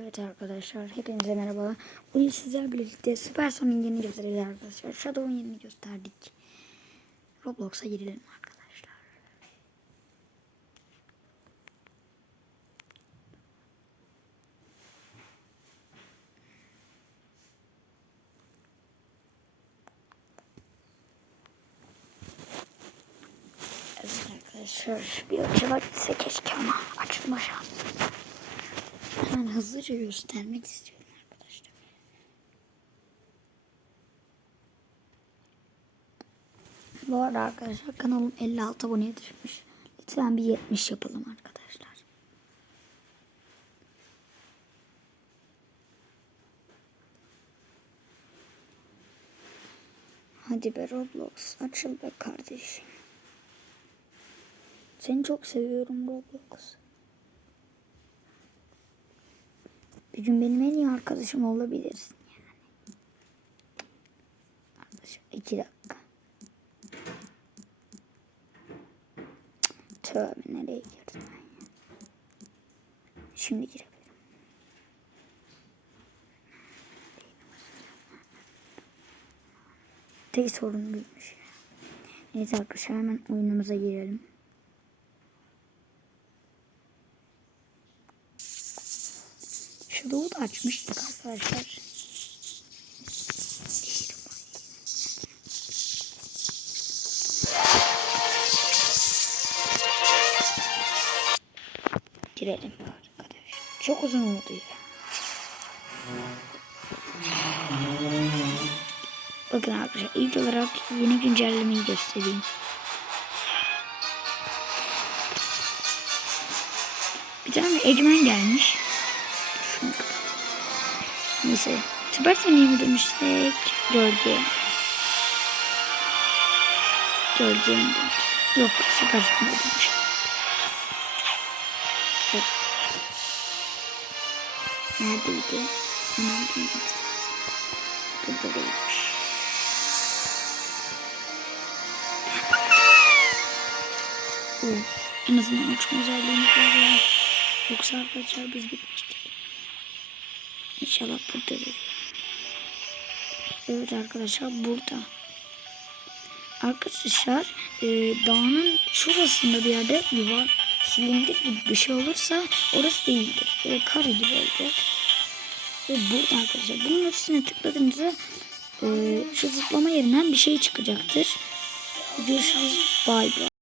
Evet arkadaşlar hepinize merhaba. Bugün sizlerle birlikte Super Sonic'in yerini göstereceğiz arkadaşlar. Shadow'un yerini gösterdik. Roblox'a girelim arkadaşlar. Evet arkadaşlar bir açılabilse keşke ama açılma şansı. Hızlıca göstermek istiyorum arkadaşlar. Bu arada arkadaşlar kanalım 56 aboneye düşmüş. Lütfen bir 70 yapalım arkadaşlar. Hadi be Roblox açıl be kardeşim. Seni çok seviyorum Roblox. Bir gün benim en iyi arkadaşım olabilirsin yani. Arkadaşlar iki dakika. Tövbe nereye girdim ben ya. Şimdi girebilirim. Tek sorun buymuş. Neyse arkadaşlar hemen oyunumuza girelim. Shadow'u da açmıştık arkadaşlar. Girelim arkadaşlar. Çok uzun oldu ya. Bakın arkadaşlar ilk olarak yeni güncellemeyi göstereyim. Bir tane Eggman gelmiş. Neyse. Süper Sonic'e mi dönüşsek? Gölge. Gölgeye mi dönüşsek? Yok Süper Sonic'e dönüş. Yok. Neredeydi? Hemen bulmamız lazım. Burada değilmiş. En azından uçma özelliğimiz var ya. Yoksa arkadaşlar biz bitmiştik. İnşallah burada da. Evet arkadaşlar burada. Arkadaşlar e, dağının şurasında bir yerde yuva silindir gibi bir şey olursa orası değildir. Böyle kare gibi olacak. Ve burada arkadaşlar bunun üstüne tıkladığınızda e, şu zıplama yerinden bir şey çıkacaktır. Görüşürüz. Bay bay.